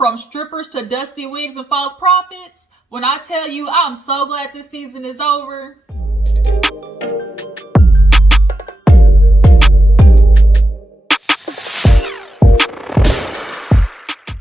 from strippers to dusty wigs and false prophets. When I tell you, I'm so glad this season is over.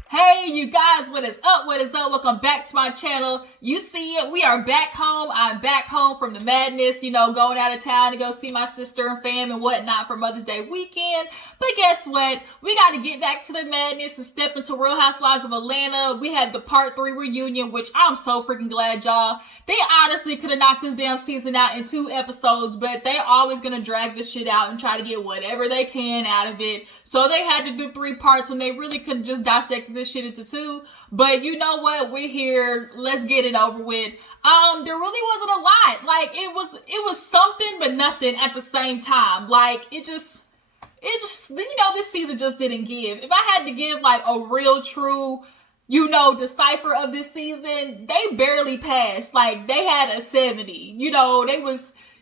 Hey you guys, what is up? What is up? Welcome back to my channel. You see it, we are back home. I'm back home from the madness, going out of town to go see my sister and fam and whatnot for Mother's Day weekend. But guess what? We got to get back to the madness and step into Real Housewives of Atlanta. We had the part 3 reunion, which I'm so freaking glad, y'all. They honestly could have knocked this damn season out in 2 episodes, but they always gonna drag this shit out and try to get whatever they can out of it. So they had to do 3 parts when they really could have just dissected this shit into 2. But you know what? We're here. Let's get it over with. There really wasn't a lot. Like it was something but nothing at the same time. Like it just this season just didn't give. If I had to give like a real true decipher of this season, they barely passed. Like they had a 70.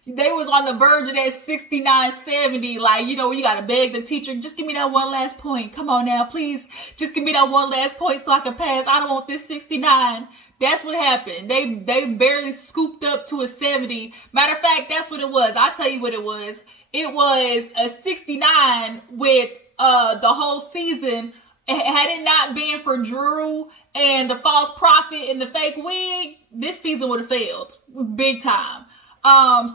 They was on the verge of that 69, 70. Like, you gotta beg the teacher, just give me that one last point. Come on now, please. Just give me that one last point so I can pass. I don't want this 69. That's what happened. They barely scooped up to a 70. Matter of fact, that's what it was. I'll tell you what it was. It was a 69 with the whole season. Had it not been for Drew and the false prophet and the fake wig, this season would have failed big time.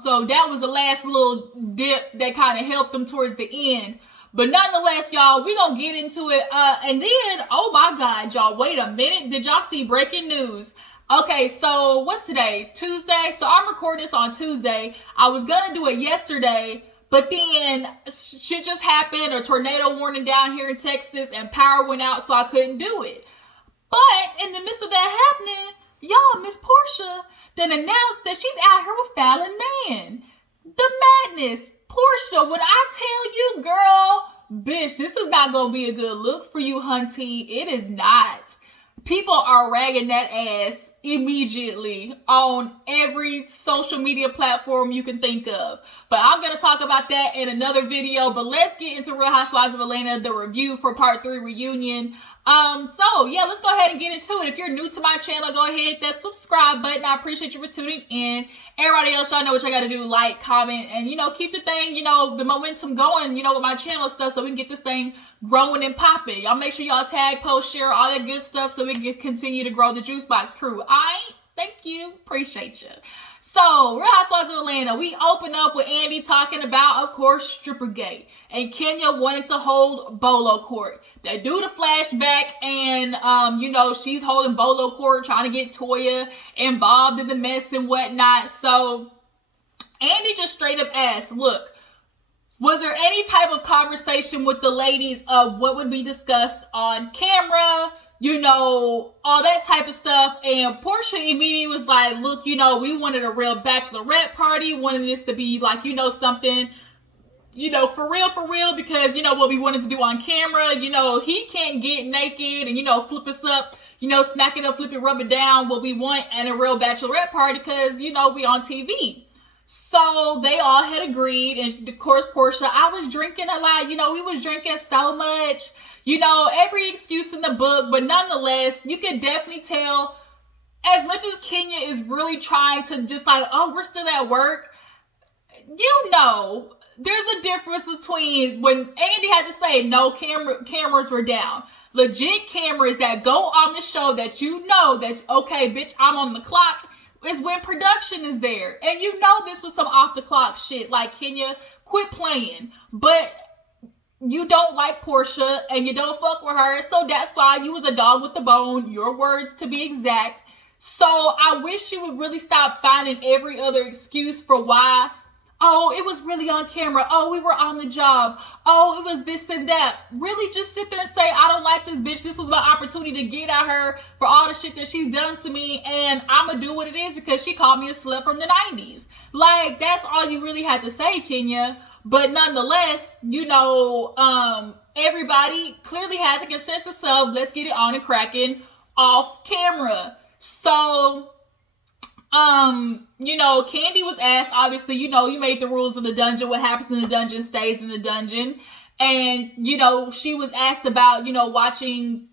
So that was the last little dip that kind of helped them towards the end. But nonetheless, y'all, we gonna get into it. And then, oh my God, y'all, wait a minute. Did y'all see breaking news? Okay, so what's today? Tuesday? So I'm recording this on Tuesday. I was gonna do it yesterday, but then shit just happened, a tornado warning down here in Texas, and power went out, so I couldn't do it. But in the midst of that happening, y'all, Miss Portia then announced that she's out here with Fallon Man. The madness. Portia, when I tell you, girl, bitch, this is not going to be a good look for you, hunty. It is not. People are ragging that ass immediately on every social media platform you can think of. But I'm going to talk about that in another video. But let's get into Real Housewives of Atlanta, the review for part 3 reunion. So yeah, let's go ahead and get into it. If you're new to my channel, go ahead and hit that subscribe button. I appreciate you for tuning in. Everybody else, y'all know what y'all gotta do. Like, comment, and keep the thing, the momentum going, with my channel stuff, so we can get this thing growing and popping. Y'all make sure y'all tag, post, share, all that good stuff, so we can continue to grow the Juice Box crew. Alright? Thank you. Appreciate you. So, Real Housewives of Atlanta, we open up with Andy talking about, of course, Strippergate. And Kenya wanted to hold Bolo court. They do the flashback and, she's holding Bolo court, trying to get Toya involved in the mess and whatnot. So, Andy just straight up asked, look, was there any type of conversation with the ladies of what would be discussed on camera? All that type of stuff. And Portia immediately was like, look, we wanted a real bachelorette party. Wanted this to be like, something, for real, because, what we wanted to do on camera, he can't get naked and, flip us up, smack it up, flip it, rub it down, what we want at a real bachelorette party, because, we on TV. So they all had agreed. And of course, Portia, I was drinking a lot, we was drinking so much. Every excuse in the book, but nonetheless, you can definitely tell, as much as Kenya is really trying to just like, oh, we're still at work, there's a difference between when Andy had to say, no, cameras were down. Legit cameras that go on the show that that's, okay, bitch, I'm on the clock, is when production is there. And this was some off the clock shit. Like, Kenya, quit playing. But you don't like Portia and you don't fuck with her, so that's why you was a dog with the bone, your words to be exact. So I wish you would really stop finding every other excuse for why. Oh, it was really on camera. Oh, we were on the job. Oh, it was this and that. Really just sit there and say, I don't like this bitch. This was my opportunity to get at her for all the shit that she's done to me, and I'm gonna do what it is because she called me a slut from the 90s. Like, that's all you really had to say, Kenya. But nonetheless, everybody clearly had the consensus of let's get it on and cracking off camera. So, Candy was asked, obviously, you made the rules of the dungeon. What happens in the dungeon stays in the dungeon. And, she was asked about, watching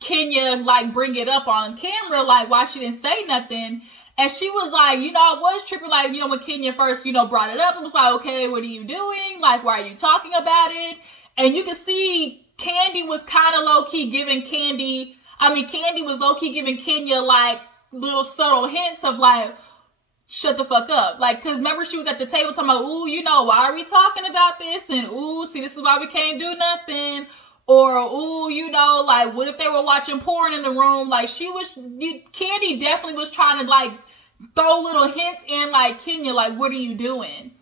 Kenya like bring it up on camera, like why she didn't say nothing. And she was like, I was tripping, like, when Kenya first, brought it up, it was like, okay, what are you doing? Like, why are you talking about it? And you can see Candy was kind of low-key giving Candy was low-key giving Kenya, like, little subtle hints of, like, shut the fuck up. Like, because remember she was at the table talking about, ooh, why are we talking about this? And, ooh, see, this is why we can't do nothing. Or, ooh, like, what if they were watching porn in the room? Like, Candy definitely was trying to, like, throw little hints in, like, Kenya, like, what are you doing?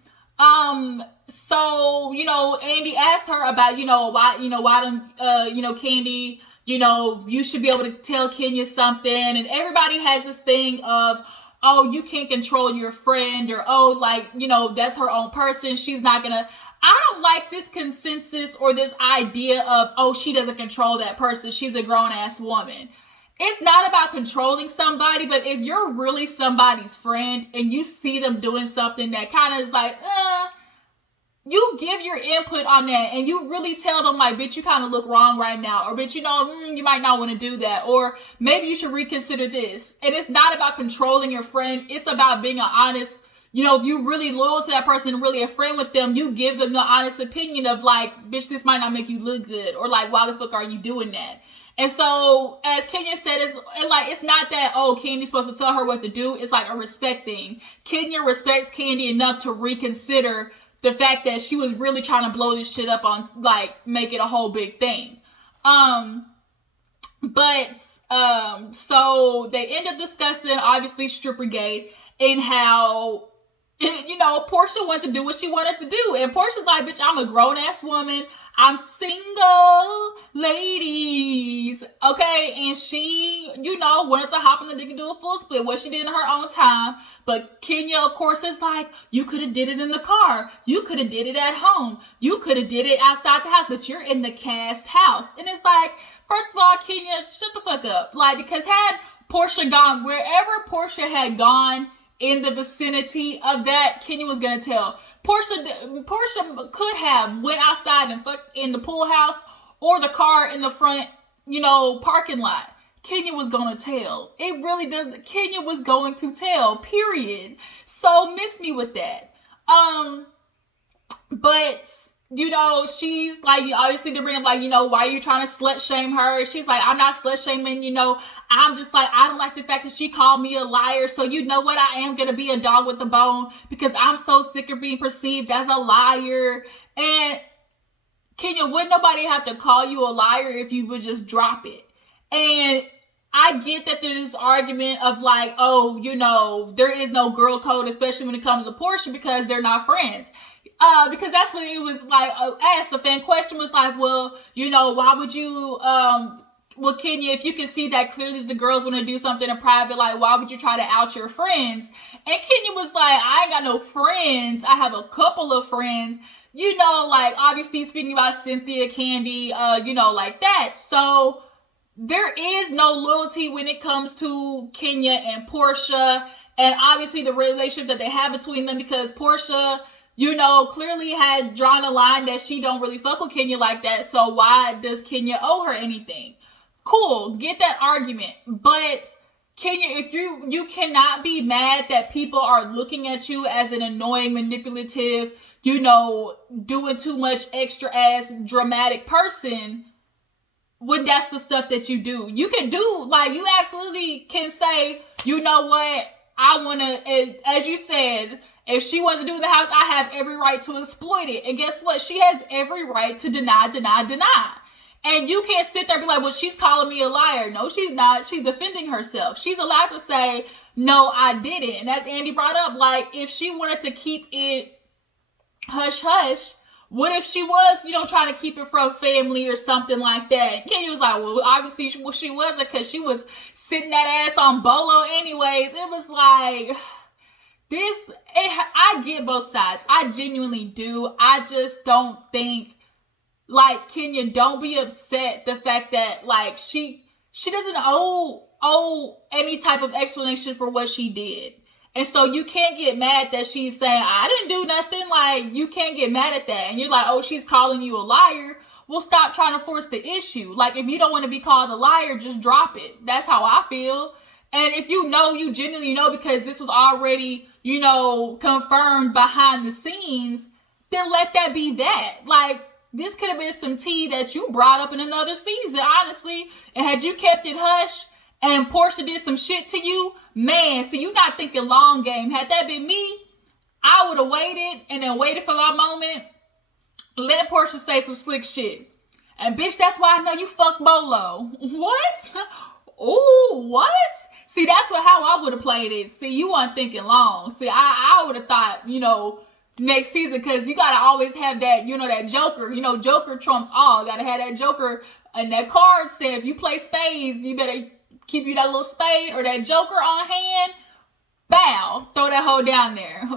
So, Andy asked her about, why don't, Candy, you should be able to tell Kenya something. And everybody has this thing of, oh, you can't control your friend, or, oh, like, that's her own person. She's not gonna. I don't like this consensus or this idea of, oh, she doesn't control that person. She's a grown-ass woman. It's not about controlling somebody, but if you're really somebody's friend and you see them doing something that kind of is like, you give your input on that and you really tell them, like, bitch, you kind of look wrong right now. Or, bitch, you might not want to do that. Or maybe you should reconsider this. And it's not about controlling your friend. It's about being an honest, if you're really loyal to that person and really a friend with them, you give them the honest opinion of, like, bitch, this might not make you look good. Or, like, why the fuck are you doing that? And so, as Kenya said, it's not that, oh, Candy's supposed to tell her what to do. It's like a respect thing. Kenya respects Candy enough to reconsider the fact that she was really trying to blow this shit up on, like, make it a whole big thing. So they end up discussing, obviously, Strippergate and how, Portia wanted to do what she wanted to do. And Portia's like, bitch, I'm a grown-ass woman. I'm single, ladies. Okay, and she, wanted to hop in the dick and do a full split, what she did in her own time. But Kenya, of course, is like, you could have did it in the car. You could have did it at home. You could have did it outside the house, but you're in the cast house. And it's like, first of all, Kenya, shut the fuck up. Like, because had Portia gone, wherever Portia had gone in the vicinity of that, Kenya was going to tell. Portia could have went outside and fucked in the pool house or the car in the front, parking lot. Kenya was going to tell. It really doesn't. Kenya was going to tell, period. So miss me with that. But, she's like, obviously they bring up, like, why are you trying to slut shame her? She's like, I'm not slut shaming, I'm just like, I don't like the fact that she called me a liar. So you know what? I am going to be a dog with a bone because I'm so sick of being perceived as a liar. And Kenya, wouldn't nobody have to call you a liar if you would just drop it? And I get that there's this argument of like, oh, there is no girl code, especially when it comes to Portia because they're not friends. Because that's what it was like asked. The fan question was like, well, why would you, well, Kenya, if you can see that clearly the girls want to do something in private, like, why would you try to out your friends? And Kenya was like, I ain't got no friends. I have a couple of friends, like, obviously speaking about Cynthia, Candy, like that. So there is no loyalty when it comes to Kenya and Portia. And obviously the relationship that they have between them, because Portia, clearly had drawn a line that she don't really fuck with Kenya like that. So why does Kenya owe her anything? Cool, get that argument. But Kenya, if you cannot be mad that people are looking at you as an annoying, manipulative, doing too much extra ass dramatic person, when that's the stuff that you do. You can do, like, you absolutely can say, you know what, I want to, as you said, if she wants to do in the house, I have every right to exploit it. And guess what? She has every right to deny. And you can't sit there and be like, well, she's calling me a liar. No, she's not. She's defending herself. She's allowed to say, no, I didn't. And as Andy brought up, like, if she wanted to keep it hush-hush, what if she was, trying to keep it from family or something like that? And Kenya was like, well, obviously she wasn't, because she was sitting that ass on Bolo anyways. It was like, I get both sides. I genuinely do. I just don't think, like, Kenya, don't be upset the fact that, like, she doesn't owe any type of explanation for what she did. And so you can't get mad that she's saying, I didn't do nothing. Like, you can't get mad at that. And you're like, oh, she's calling you a liar. well, stop trying to force the issue. Like, if you don't want to be called a liar, just drop it. That's how I feel. And if you know, you genuinely know, because this was already, you know, confirmed behind the scenes, then let that be that. Like, this could have been some tea that you brought up in another season, honestly. And had you kept it hush and Portia did some shit to you, man, so you not thinking long game. Had that been me, I would have waited and then waited for my moment. Let Portia say some slick shit. And bitch, that's why I know you fuck Bolo. What? Oh, what? See, that's how I would have played it. See, you weren't thinking long. See, I would have thought, you know, next season, because you got to always have that, you know, that joker. You know, joker trumps all. Got to have that joker. And that card said, if you play spades, you better keep you that little spade or that joker on hand. Bow. Throw that hoe down there.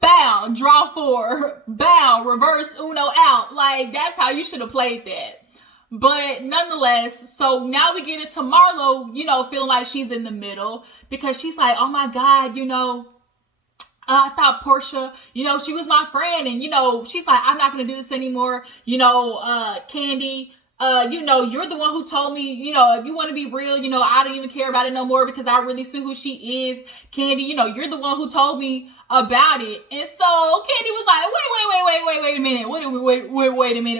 Bow. Draw 4. Bow. Reverse Uno out. Like, that's how you should have played that. But nonetheless, so now we get into Marlo, you know, feeling like she's in the middle, because she's like, oh my God, you know, I thought Portia, you know, she was my friend. And, you know, she's like, I'm not going to do this anymore. You know, Kandi, you know, you're the one who told me, you know, if you want to be real, you know, I don't even care about it no more because I really see who she is. Kandi, you know, you're the one who told me about it. And so Kandi was like, wait a minute.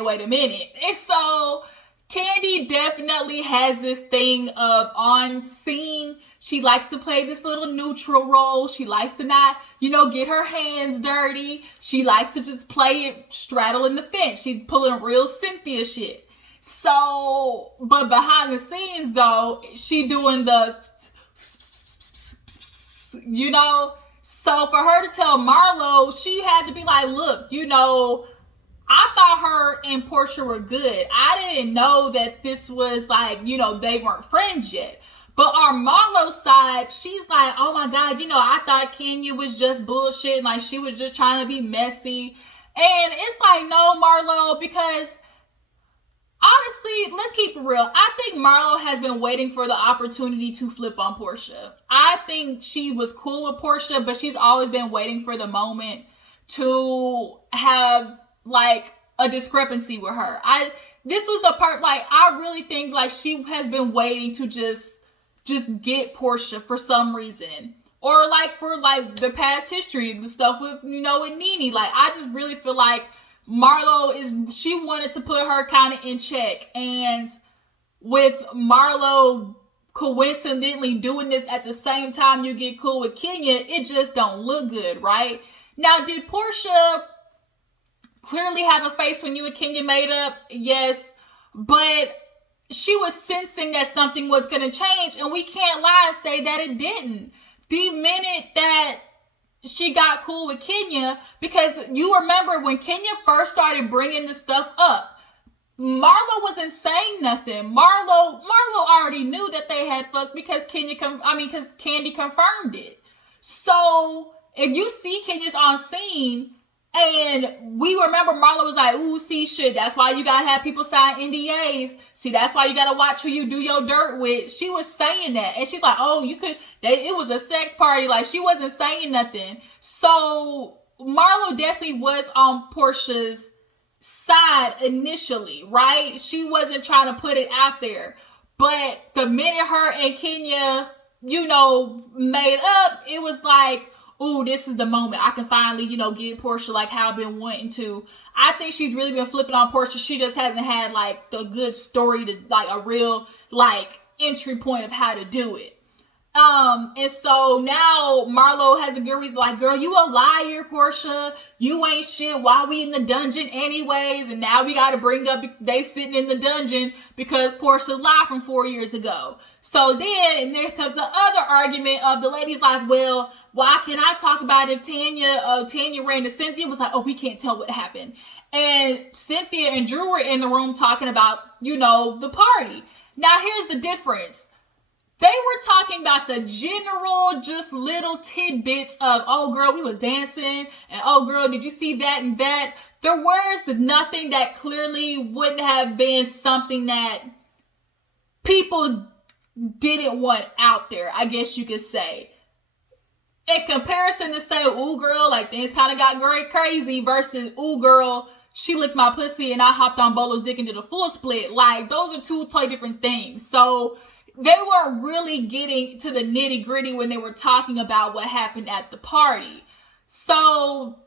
Wait a minute. And so Kandi definitely has this thing of on scene. She likes to play this little neutral role. She likes to not, you know, get her hands dirty. She likes to just play it straddling the fence. She's pulling real Cynthia shit. So, but behind the scenes though, she doing the, you know, so for her to tell Marlo, she had to be like, look, you know, I thought her and Portia were good. I didn't know that this was like, you know, they weren't friends yet. But on Marlo's side, she's like, oh my God, you know, I thought Kenya was just bullshit. Like, she was just trying to be messy. And it's like, no, Marlo, because honestly, let's keep it real. I think Marlo has been waiting for the opportunity to flip on Portia. I think she was cool with Portia, but she's always been waiting for the moment to have like a discrepancy with her. This was the part, like, I really think like she has been waiting to just get Portia for some reason. Or like for like the past history, the stuff with, you know, with Nene. Like, I just really feel like Marlo she wanted to put her kind of in check. And with Marlo coincidentally doing this at the same time you get cool with Kenya, it just don't look good, right? Now, did Portia clearly have a face when you and Kenya made up? Yes, but she was sensing that something was going to change, and we can't lie and say that it didn't. The minute that she got cool with Kenya, because you remember when Kenya first started bringing this stuff up, Marlo wasn't saying nothing. Marlo already knew that they had fucked because because Kandi confirmed it. So if you see Kenya's on scene, and we remember Marlo was like, ooh, see, shit, that's why you gotta have people sign NDAs. See, that's why you gotta watch who you do your dirt with. She was saying that. And she's like, oh, it was a sex party. Like, she wasn't saying nothing. So Marlo definitely was on Portia's side initially, right? She wasn't trying to put it out there. But the minute her and Kenya, you know, made up, it was like, ooh, this is the moment I can finally, you know, get Portia like how I've been wanting to. I think she's really been flipping on Portia. She just hasn't had like the good story to like a real like entry point of how to do it. And so now Marlo has a good reason, like, girl, you a liar, Portia. You ain't shit. Why we in the dungeon anyways? And now we got to bring up they sitting in the dungeon because Portia's lied from 4 years ago. So then, and there comes the other argument of the ladies like, well, why can I talk about if Tanya ran to Cynthia? Was like, oh, we can't tell what happened. And Cynthia and Drew were in the room talking about, you know, the party. Now, here's the difference. They were talking about the general, just little tidbits of, oh, girl, we was dancing. And, oh, girl, did you see that and that? There was nothing that clearly wouldn't have been something that people didn't want out there, I guess you could say. In comparison to say, ooh, girl, like things kind of got very crazy versus, ooh, girl, she licked my pussy and I hopped on Bolo's dick and did a full split. Like, those are two totally different things. So they weren't really getting to the nitty gritty when they were talking about what happened at the party. So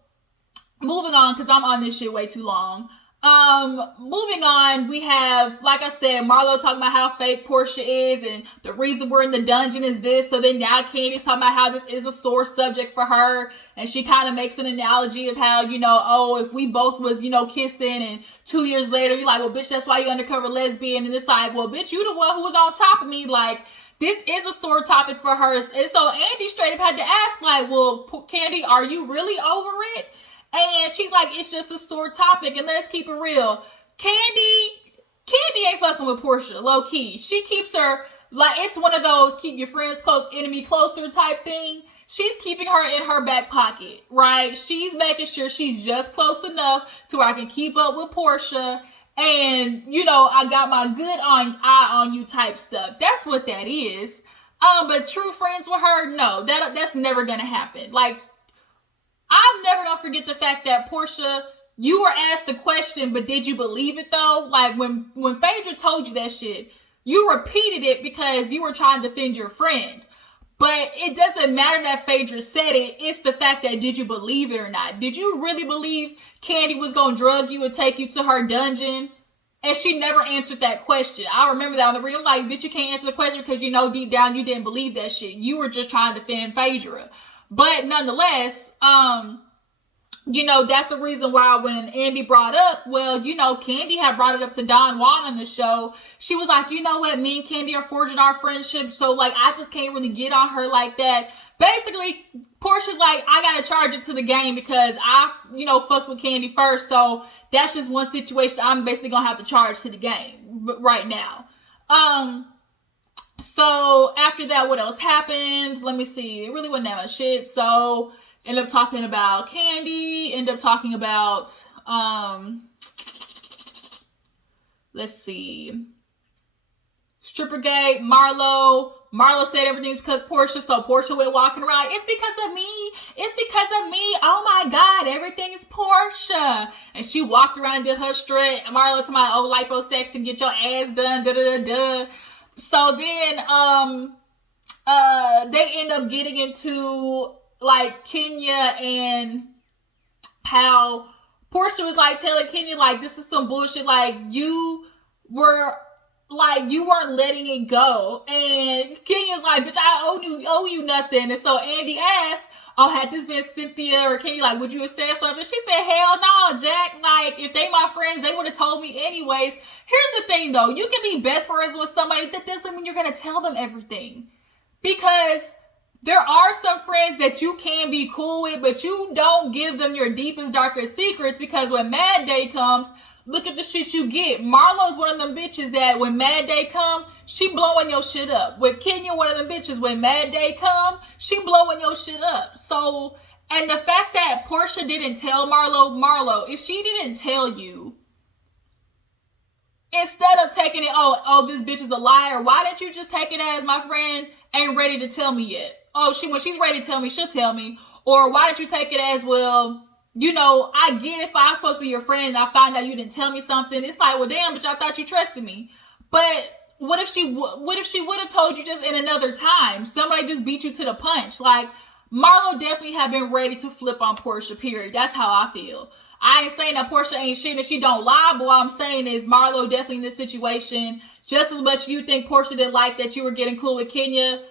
moving on, because I'm on this shit way too long. Moving on, we have, like I said, Marlo talking about how fake Portia is, and the reason we're in the dungeon is this. So then now Candy's talking about how this is a sore subject for her, and she kind of makes an analogy of how, you know, oh, if we both was, you know, kissing, and 2 years later you're like, well, bitch, that's why you undercover lesbian, and it's like, well, bitch, you the one who was on top of me. Like, this is a sore topic for her. And so Andy straight up had to ask, like, well, Candy, are you really over it? And she's like, it's just a sore topic. And let's keep it real. Candy ain't fucking with Portia, low key. She keeps her, like, it's one of those keep your friends close, enemy closer type thing. She's keeping her in her back pocket, right? She's making sure she's just close enough to where I can keep up with Portia. And, you know, I got my good eye on you type stuff. That's what that is. But true friends with her, no, that's never gonna happen. Like, I'm never gonna forget the fact that Portia, you were asked the question, but did you believe it though? Like, when Phaedra told you that shit, you repeated it because you were trying to defend your friend. But it doesn't matter that Phaedra said it. It's the fact that did you believe it or not? Did you really believe Candy was gonna drug you and take you to her dungeon? And she never answered that question. I remember that on the real, like, bitch, you can't answer the question because you know deep down you didn't believe that shit. You were just trying to defend Phaedra. But nonetheless, you know, that's the reason why when Andy brought up, well, you know, Candy had brought it up to Don Juan on the show. She was like, you know what, me and Candy are forging our friendship. So, like, I just can't really get on her like that. Basically, Portia's like, I got to charge it to the game because I, you know, fucked with Candy first. So that's just one situation I'm basically going to have to charge to the game right now. So after that, what else happened? Let me see. It really wasn't that much shit. So end up talking about Candy. End up talking about, let's see. Strippergate, Marlo. Marlo said everything's because Portia. So Portia went walking around. It's because of me. It's because of me. Oh my God, everything's Portia. And she walked around and did her strut. Marlo to my old liposuction. Get your ass done. Da da da da. So then, they end up getting into, like, Kenya and how Portia was, like, telling Kenya, like, this is some bullshit. Like, you weren't letting it go. And Kenya's like, bitch, I owe you nothing. And so Andy asked, oh, had this been Cynthia or Kenya, like, would you have said something? She said, hell no, Jack. Like, if they my friends, they would have told me anyways. Here's the thing, though. You can be best friends with somebody. That doesn't mean you're going to tell them everything. Because there are some friends that you can be cool with, but you don't give them your deepest, darkest secrets, because when Mad Day comes, look at the shit you get. Marlo's one of them bitches that when Mad Day come, she blowing your shit up. With Kenya, one of them bitches, when Mad Day come, she blowing your shit up. So, and the fact that Portia didn't tell Marlo, if she didn't tell you, instead of taking it, oh, this bitch is a liar, why didn't you just take it as my friend ain't ready to tell me yet? Oh, when she's ready to tell me, she'll tell me. Or why didn't you take it as, well, you know, I get if I'm supposed to be your friend and I find out you didn't tell me something. It's like, well, damn, bitch, I thought you trusted me. But what if she would have told you just in another time? Somebody just beat you to the punch. Like, Marlo definitely have been ready to flip on Portia, period. That's how I feel. I ain't saying that Portia ain't shit and she don't lie, but what I'm saying is Marlo definitely in this situation, just as much you think Portia didn't like that you were getting cool with Kenya,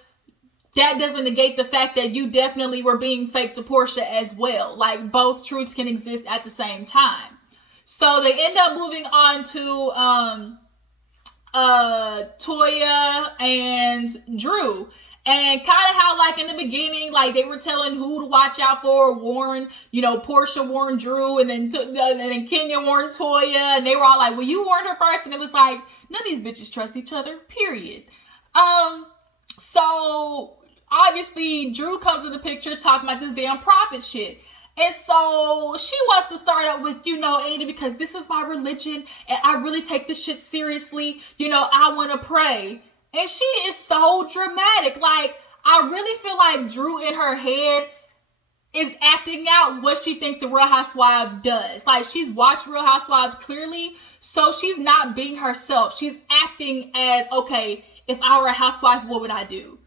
that doesn't negate the fact that you definitely were being fake to Portia as well. Like, both truths can exist at the same time. So they end up moving on to Toya and Drew. And kind of how, like, in the beginning, like, they were telling who to watch out for, warn, you know, Portia warned Drew, and then Kenya warned Toya, and they were all like, well, you warned her first, and it was like, none of these bitches trust each other, period. So, obviously, Drew comes in the picture talking about this damn prophet shit. And so, she wants to start out with, you know, Andy, because this is my religion, and I really take this shit seriously, you know, I want to pray. And she is so dramatic. Like, I really feel like Drew in her head is acting out what she thinks the Real Housewife does. Like, she's watched Real Housewives clearly, so she's not being herself. She's acting as, okay, if I were a housewife, what would I do?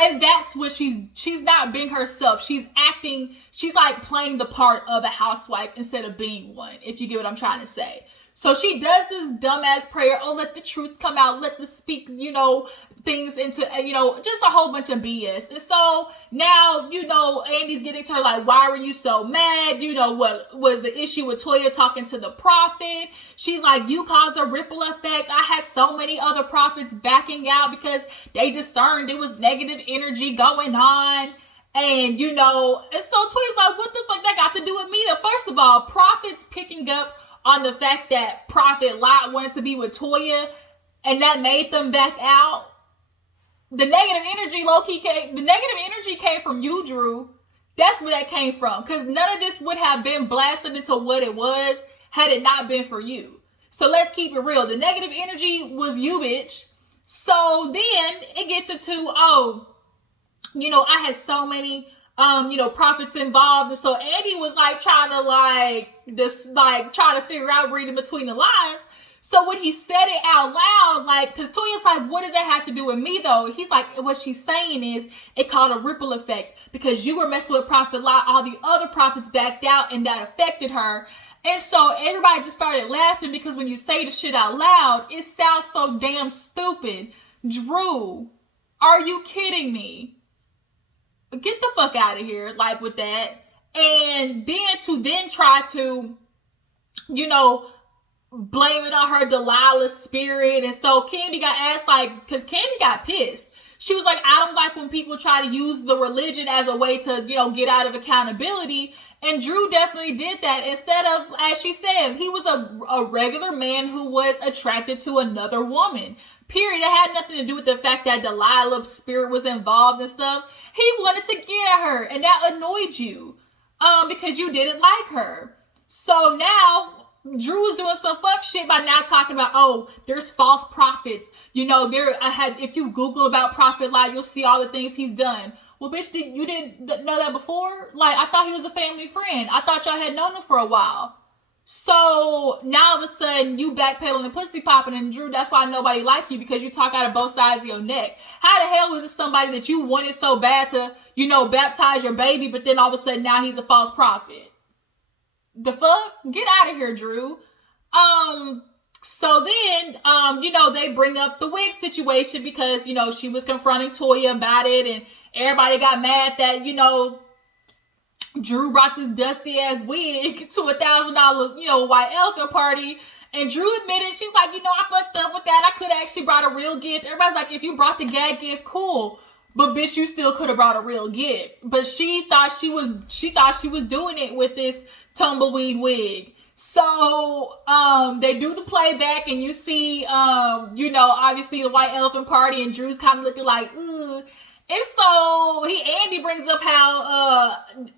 And that's what she's not being herself. She's acting, she's like playing the part of a housewife instead of being one, if you get what I'm trying to say. So she does this dumbass prayer, oh, let the truth come out, let the speak, you know, things into, you know, just a whole bunch of BS. And so now, you know, Andy's getting to her like, why were you so mad? You know, what was the issue with Toya talking to the prophet? She's like, you caused a ripple effect. I had so many other prophets backing out because they discerned there was negative energy going on. And, you know, and so Toya's like, what the fuck that got to do with me? First of all, prophets picking up on the fact that Prophet Lot wanted to be with Toya and that made them back out. The negative energy came from you, Drew. That's where that came from. Because none of this would have been blasted into what it was had it not been for you. So let's keep it real. The negative energy was you, bitch. So then it gets into, oh, you know, I had so many you know, prophets involved. And so Andy was like trying to figure out reading between the lines. So when he said it out loud, like, because Toya's like, what does that have to do with me though? He's like, what she's saying is it called a ripple effect because you were messing with Prophet Lot, all the other prophets backed out and that affected her. And so everybody just started laughing because when you say the shit out loud, it sounds so damn stupid. Drew, are you kidding me? Get the fuck out of here, like, with that. And then try to, you know, blame it on her Delilah spirit. And so Candy got asked, like, because Candy got pissed. She was like, I don't like when people try to use the religion as a way to, you know, get out of accountability. And Drew definitely did that. Instead of, as she said, he was a regular man who was attracted to another woman. Period. It had nothing to do with the fact that Delilah's spirit was involved and stuff. He wanted to get at her, and that annoyed you, because you didn't like her. So now Drew's doing some fuck shit by now talking about, oh, there's false prophets. You know, if you Google about Prophet Lot, you'll see all the things he's done. Well, bitch, you didn't know that before? Like, I thought he was a family friend. I thought y'all had known him for a while. So now all of a sudden you backpedaling and pussy popping, and Drew, that's why nobody liked you, because you talk out of both sides of your neck. How the hell was this somebody that you wanted so bad to, you know, baptize your baby, but then all of a sudden now he's a false prophet? The fuck? Get out of here, Drew. So then, you know, they bring up the wig situation because, you know, she was confronting Toya about it, and everybody got mad that, you know, Drew brought this dusty ass wig to $1,000, you know, white elephant party. And Drew admitted, she's like, you know, I fucked up with that. I could have actually brought a real gift. Everybody's like, if you brought the gag gift, cool. But bitch, you still could have brought a real gift. But she thought she was doing it with this tumbleweed wig. So, they do the playback and you see, you know, obviously the white elephant party, and Drew's kind of looking like, ugh. And so Andy brings up how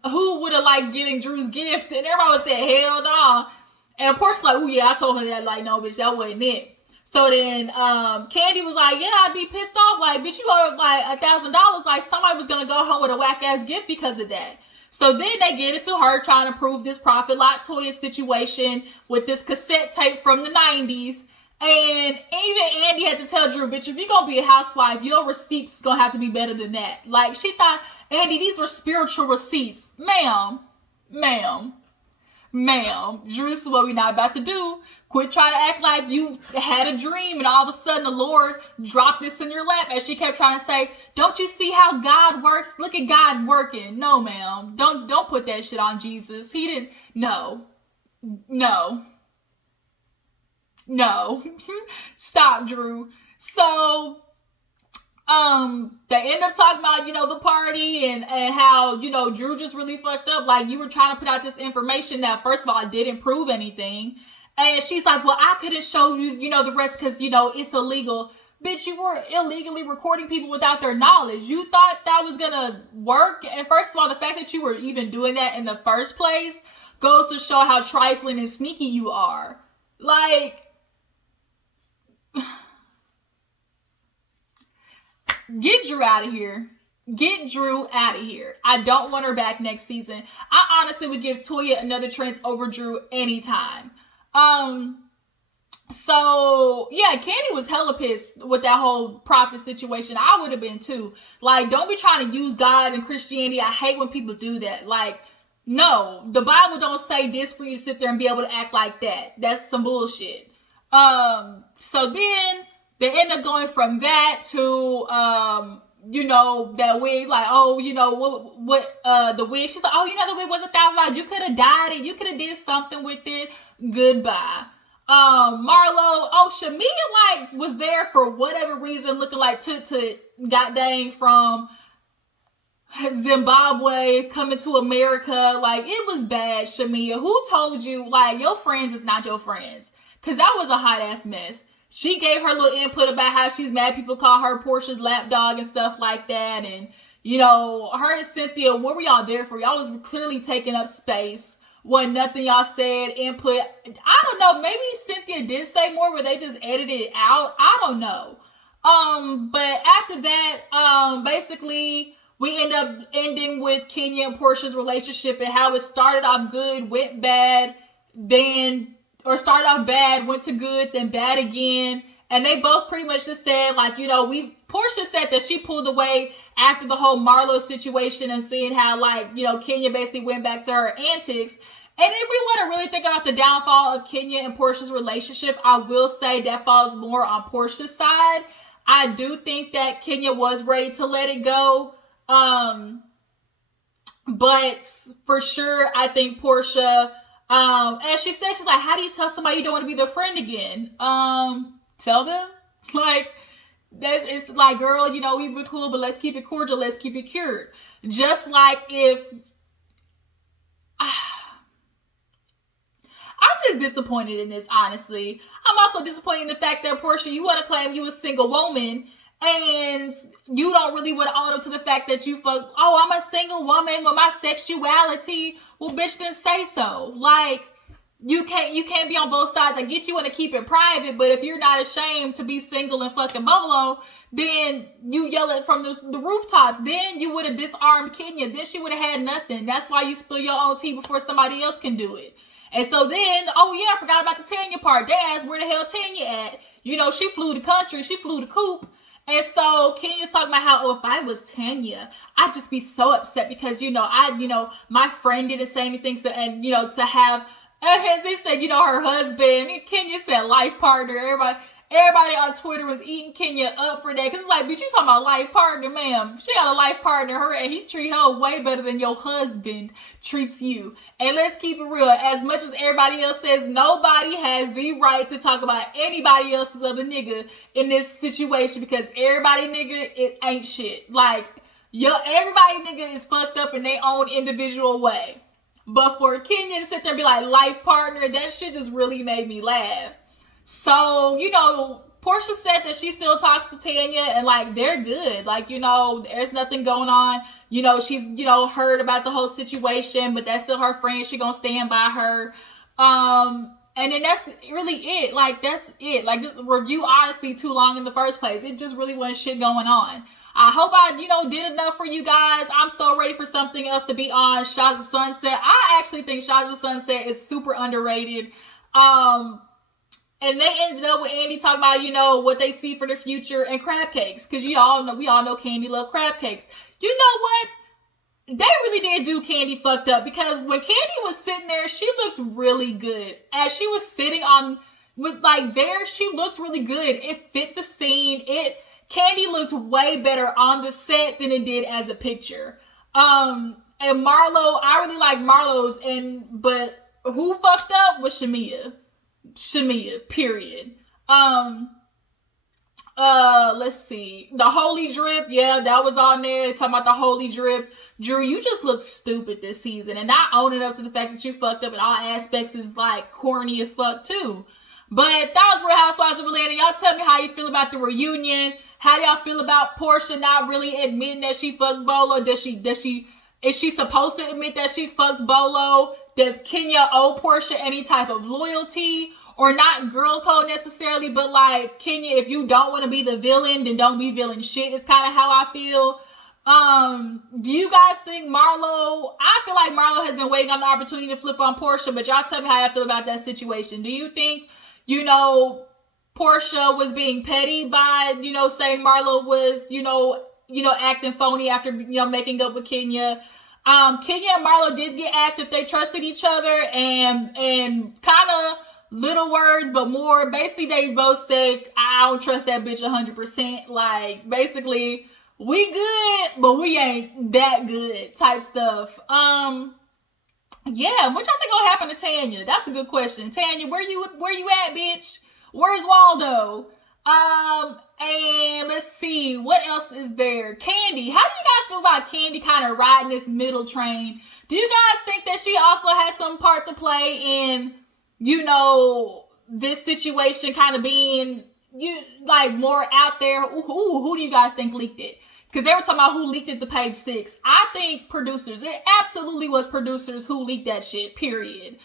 who would have liked getting Drew's gift, and everybody would say hell no. And Portia's like, oh yeah, I told her that, like, no bitch, that wasn't it. So then Candy was like, yeah, I'd be pissed off, like, bitch, you owe like $1,000, like somebody was gonna go home with a whack ass gift because of that. So then they get into her trying to prove this Prophet Lot Toya situation with this cassette tape from the 90s. And even Andy had to tell Drew, bitch, if you're going to be a housewife, your receipts going to have to be better than that. Like, she thought, Andy, these were spiritual receipts. Ma'am. Drew, this is what we're not about to do. Quit trying to act like you had a dream and all of a sudden the Lord dropped this in your lap. And she kept trying to say, don't you see how God works? Look at God working. No, ma'am. Don't put that shit on Jesus. He didn't. No. Stop, Drew. So, they end up talking about, you know, the party and how, you know, Drew just really fucked up. Like, you were trying to put out this information that, first of all, didn't prove anything. And she's like, well, I couldn't show you, you know, the rest because, you know, it's illegal. Bitch, you were illegally recording people without their knowledge. You thought that was gonna work? And first of all, the fact that you were even doing that in the first place goes to show how trifling and sneaky you are. Like, get Drew out of here. Get Drew out of here. I don't want her back next season. I honestly would give Toya another chance over Drew anytime. So yeah, Candy was hella pissed with that whole prophet situation. I would have been too. Like, don't be trying to use God and Christianity. I hate when people do that. Like, no, the Bible don't say this for you to sit there and be able to act like that. That's some bullshit. So then they end up going from that to that wig, like, oh, the wig. She's like, oh, the wig was $1,000. You could have dyed it. You could have did something with it. Goodbye. Marlo, Shamia, like, was there for whatever reason, looking like Tut god dang from Zimbabwe coming to America. Like, it was bad, Shamia. Who told you, like, your friends is not your friends? Because that was a hot ass mess. She gave her little input about how she's mad people call her Portia's lapdog and stuff like that. And, her and Cynthia, what were y'all there for? Y'all was clearly taking up space. Wasn't nothing y'all said, input. I don't know. Maybe Cynthia did say more, but they just edited it out. I don't know. But after that, basically, we end up ending with Kenya and Portia's relationship and how it started off good, went bad, started off bad, went to good, then bad again. And they both pretty much just said, like, Portia said that she pulled away after the whole Marlo situation and seeing how, like, Kenya basically went back to her antics. And if we want to really think about the downfall of Kenya and Portia's relationship, I will say that falls more on Portia's side. I do think that Kenya was ready to let it go. But for sure, I think Portia, as she said, she's like, how do you tell somebody you don't want to be their friend again? Tell them. Like, it's like, girl, we were cool, but let's keep it cordial. Let's keep it cured. Just like if... I'm just disappointed in this, honestly. I'm also disappointed in the fact that, Portia, you want to claim you a single woman and you don't really want to own up to the fact that you I'm a single woman with my sexuality. Well, bitch, then say so. Like, you can't be on both sides. I get you want to keep it private, but if you're not ashamed to be single and fucking bolo, then you yell it from the rooftops. Then you would have disarmed Kenya. Then she would have had nothing. That's why you spill your own tea before somebody else can do it. And so then, I forgot about the Tanya part. They asked where the hell Tanya at. She flew the country. She flew the coop. And so Kenya's talking about how, if I was Tanya, I'd just be so upset because, my friend didn't say anything. So, and, to have, they said, her husband, Kenya said life partner. Everybody on Twitter was eating Kenya up for that. Because it's like, bitch, you talking about life partner, ma'am. She got a life partner, and he treat her way better than your husband treats you. And let's keep it real. As much as everybody else says, nobody has the right to talk about anybody else's other nigga in this situation. Because everybody nigga, it ain't shit. Like, everybody nigga is fucked up in their own individual way. But for Kenya to sit there and be like, life partner, that shit just really made me laugh. So, Portia said that she still talks to Tanya and, like, they're good. Like, there's nothing going on. She's, heard about the whole situation, but that's still her friend. She gonna stand by her. And then that's really it. Like, that's it. Like, this review, honestly, too long in the first place. It just really wasn't shit going on. I hope I, did enough for you guys. I'm so ready for something else to be on. Shahs of Sunset. I actually think Shahs of Sunset is super underrated. And they ended up with Andy talking about, what they see for the future and crab cakes. Because we all know Candy loves crab cakes. You know what? They really did do Candy fucked up. Because when Candy was sitting there, she looked really good. As she was sitting she looked really good. It fit the scene. Candy looked way better on the set than it did as a picture. And Marlo, I really like Marlo's. But who fucked up was Shamia, period. Let's see. The Holy Drip, yeah, that was on there. Talking about the Holy Drip. Drew, you just look stupid this season. And not owning up to the fact that you fucked up in all aspects is, like, corny as fuck, too. But that was Real Housewives of Atlanta. Y'all tell me how you feel about the reunion. How do y'all feel about Portia not really admitting that she fucked Bolo? Is she supposed to admit that she fucked Bolo? Does Kenya owe Portia any type of loyalty? Or not girl code necessarily, but like, Kenya, if you don't want to be the villain, then don't be villain shit. It's kind of how I feel. Do you guys think Marlo, I feel like Marlo has been waiting on the opportunity to flip on Portia, but y'all tell me how y'all feel about that situation. Do you think, you know, Portia was being petty by, you know, saying Marlo was, acting phony after, making up with Kenya? Kenya and Marlo did get asked if they trusted each other, and kind of little words, but more, basically they both said, I don't trust that bitch 100%. Like, basically, we good, but we ain't that good type stuff. Yeah, what y'all think gonna happen to Tanya? That's a good question. Tanya, where you at, bitch? Where's Waldo? And let's see, what else is there? Candy. How do you guys feel about Candy kind of riding this middle train? Do you guys think that she also has some part to play in, this situation kind of being more out there? Who do you guys think leaked it? Because they were talking about who leaked it to Page 6. I think producers. It absolutely was producers who leaked that shit, period.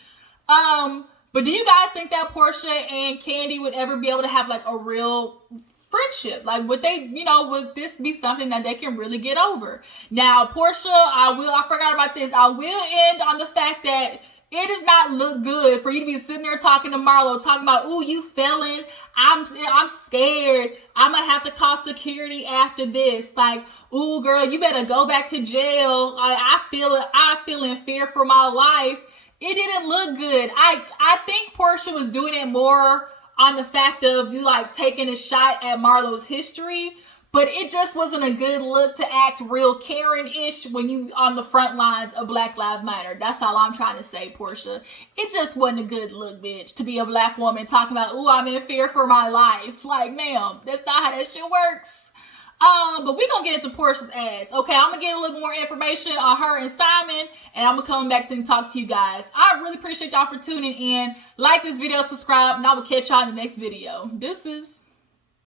But do you guys think that Portia and Candy would ever be able to have, like, a real friendship? Like, would they, would this be something that they can really get over? Now, Portia, I forgot about this. I will end on the fact that it does not look good for you to be sitting there talking to Marlo, talking about, ooh, you felon. I'm scared. I'm going to have to call security after this. Like, ooh, girl, you better go back to jail. Like, I feel in fear for my life. It didn't look good. I think Portia was doing it more on the fact of taking a shot at Marlo's history, but it just wasn't a good look to act real Karen-ish when you on the front lines of Black Lives Matter. That's all I'm trying to say, Portia. It just wasn't a good look, bitch, to be a black woman talking about, ooh, I'm in fear for my life. Like, ma'am, that's not how that shit works. But we gonna get into Portia's ass. Okay, I'm gonna get a little more information on her and Simon, and I'm gonna come back to talk to you guys. I really appreciate y'all for tuning in. Like this video, subscribe, and I will catch y'all in the next video. Deuces.